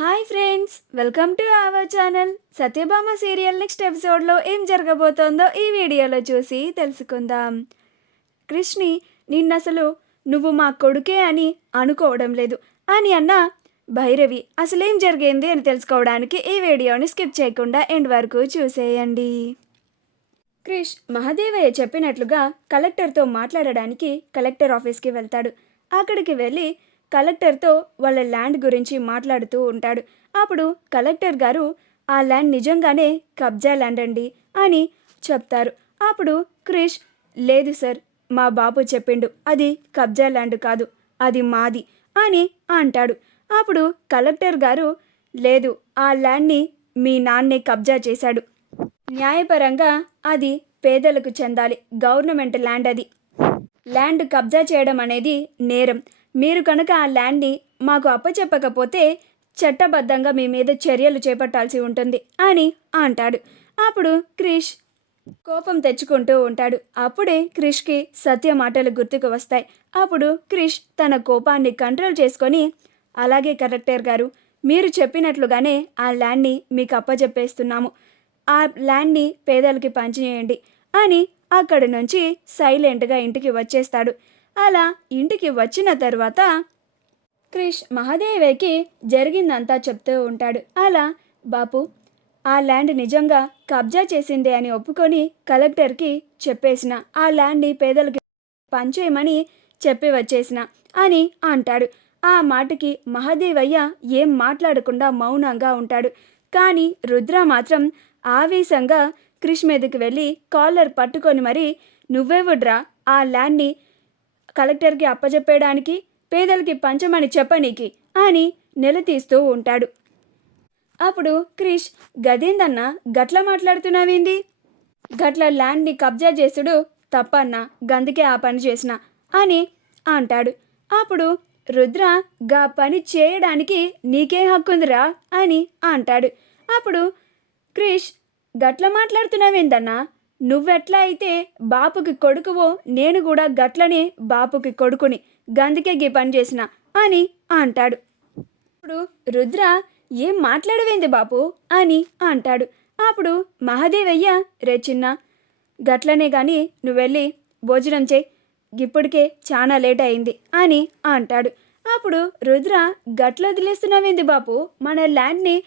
Hi friends, welcome to our channel. Satyabhama serial next ఎపిసోడ్లో ఏం జరగబోతోందో ఈ వీడియోలో చూసి తెలుసుకుందాం. కృష్ణి నిన్నసలు నువ్వు మా కొడుకే అని అనుకోవడం లేదు అని అన్న భైరవి అసలేం జరిగింది అని తెలుసుకోవడానికి ఈ వీడియోని స్కిప్ చేయకుండా ఎండ్ వరకు చూసేయండి. క్రిష్ మహాదేవయ్య చెప్పినట్లుగా కలెక్టర్తో మాట్లాడడానికి కలెక్టర్ ఆఫీస్కి వెళ్తాడు. అక్కడికి వెళ్ళి కలెక్టర్తో వాళ్ళ ల్యాండ్ గురించి మాట్లాడుతూ ఉంటాడు. అప్పుడు కలెక్టర్ గారు ఆ ల్యాండ్ నిజంగానే కబ్జా ల్యాండ్ అండి అని చెప్తారు. అప్పుడు క్రిష్ లేదు సార్, మా బాబు చెప్పిండు అది కబ్జా ల్యాండ్ కాదు, అది మాది అని అంటాడు. అప్పుడు కలెక్టర్ గారు లేదు, ఆ ల్యాండ్ని మీ నాన్నే కబ్జా చేశాడు, న్యాయపరంగా అది పేదలకు చెందాలి, గవర్నమెంట్ ల్యాండ్, అది ల్యాండ్ కబ్జా చేయడం అనేది నేరం. మీరు కనుక ఆ ల్యాండ్ని మాకు అప్పచెప్పకపోతే చట్టబద్ధంగా మీ మీద చర్యలు చేపట్టాల్సి ఉంటుంది అని అంటాడు. అప్పుడు క్రిష్ కోపం తెచ్చుకుంటూ ఉంటాడు. అప్పుడే క్రిష్కి సత్య మాటలు గుర్తుకు వస్తాయి. అప్పుడు క్రిష్ తన కోపాన్ని కంట్రోల్ చేసుకొని అలాగే కలెక్టర్ గారు, మీరు చెప్పినట్లుగానే ఆ ల్యాండ్ని మీకు అప్పచెప్పేస్తున్నాము, ఆ ల్యాండ్ని పేదలకి పంచివేయండి అని అక్కడి నుంచి సైలెంట్గా ఇంటికి వచ్చేస్తాడు. అలా ఇంటికి వచ్చిన తర్వాత క్రిష్ మహాదేవికి జరిగిందంతా చెప్తూ ఉంటాడు. అలా బాపు ఆ ల్యాండ్ నిజంగా కబ్జా చేసిందే అని ఒప్పుకొని కలెక్టర్కి చెప్పేసిన, ఆ ల్యాండ్ని పేదలకి పంచేయమని చెప్పి వచ్చేసిన అని అంటాడు. ఆ మాటకి మహాదేవయ్య ఏం మాట్లాడకుండా మౌనంగా ఉంటాడు. కానీ రుద్ర మాత్రం ఆవేశంగా క్రిష్ మీదకి వెళ్ళి కాలర్ పట్టుకొని మరి నువ్వెవడ్రా ఆ ల్యాండ్ని కలెక్టర్కి అప్పచెప్పేయడానికి, పేదలకి పంచమని చెప్పనీకి అని నిలదీస్తూ ఉంటాడు. అప్పుడు క్రిష్ గదేందన్నా గట్ల మాట్లాడుతున్నావేంది, గట్ల ల్యాండ్ని కబ్జా చేసుడు తప్పన్నా, గందుకే ఆ పని చేసిన అని అంటాడు. అప్పుడు రుద్ర గా పని చేయడానికి నీకే హక్కుందిరా అని అంటాడు. అప్పుడు క్రిష్ గట్ల మాట్లాడుతున్నావేందన్నా, నువ్వెట్లా అయితే బాపుకి కొడుకువో నేను కూడా గట్లనే బాపుకి కొడుకుని, గందుకే గీ పని చేసిన అని అంటాడు. అప్పుడు రుద్ర ఏం మాట్లాడవేంది బాపు అని అంటాడు. అప్పుడు మహాదేవయ్య చిన్న గట్లనే కానీ నువ్వెళ్ళి భోజనం చేయి, ఇప్పటికే చాలా లేట్ అయింది అని అంటాడు. అప్పుడు రుద్ర గట్ల వదిలేస్తున్నావేంది బాపు, మన ల్యాండ్ని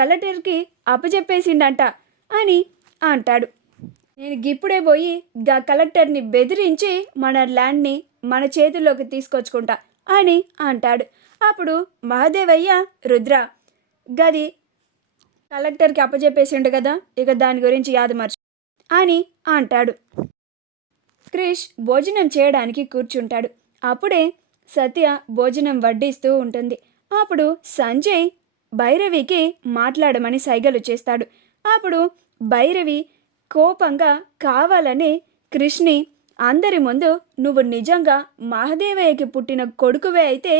కలెక్టర్కి అప్పచెప్పేసిండంట అని అంటాడు. నేను ఇప్పుడే పోయి కలెక్టర్ని బెదిరించి మన ల్యాండ్ని మన చేతుల్లోకి తీసుకొచ్చుకుంటా అని అంటాడు. అప్పుడు మహాదేవయ్య రుద్ర గది కలెక్టర్కి అప్పచెప్పేసిండు కదా, ఇక దాని గురించి యాదమర్చి అని అంటాడు. క్రిష్ భోజనం చేయడానికి కూర్చుంటాడు. అప్పుడే సత్య భోజనం వడ్డిస్తూ ఉంటుంది. అప్పుడు సంజయ్ భైరవికి మాట్లాడమని సైగలు చేస్తాడు. అప్పుడు భైరవి కోపంగా కావాలని క్రిష్ని అందరి ముందు నువ్వు నిజంగా మహాదేవయ్యకి పుట్టిన కొడుకువే అయితే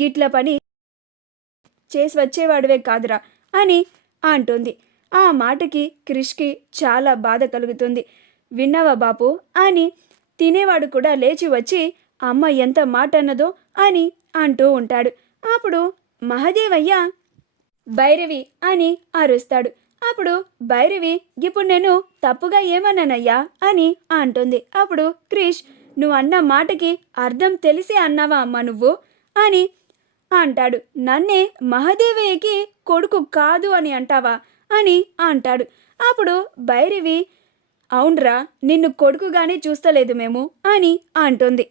గిట్ల పని చేసి వచ్చేవాడివే కాదురా అని అంటుంది. ఆ మాటకి క్రిష్కి చాలా బాధ కలుగుతుంది. విన్నావా బాపు అని తినేవాడు కూడా లేచి వచ్చి అమ్మ ఎంత మాట అన్నదో అని అంటూ ఉంటాడు. అప్పుడు మహాదేవయ్య భైరవి అని అరుస్తాడు. అప్పుడు భైరవి ఇప్పుడు నేను తప్పుగా ఏమన్నానయ్యా అని అంటుంది. అప్పుడు క్రిష్ నువ్వు అన్న మాటకి అర్థం తెలిసి అన్నావా అమ్మ నువ్వు అని అంటాడు. నన్నే మహాదేవయ్యకి కొడుకు కాదు అని అంటావా అని అంటాడు. అప్పుడు భైరవి అవునరా, నిన్ను కొడుకుగానే చూస్తలేదు మేము అని అంటుంది.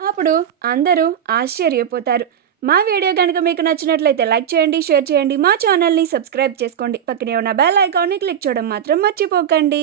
అప్పుడు అందరూ ఆశ్చర్యపోతారు. మా వీడియో కనుక మీకు నచ్చినట్లయితే లైక్ చేయండి, షేర్ చేయండి, మా ఛానల్ని సబ్స్క్రైబ్ చేసుకోండి, పక్కనే ఉన్న బెల్ ఐకాన్ని క్లిక్ చేయడం మాత్రం మర్చిపోకండి.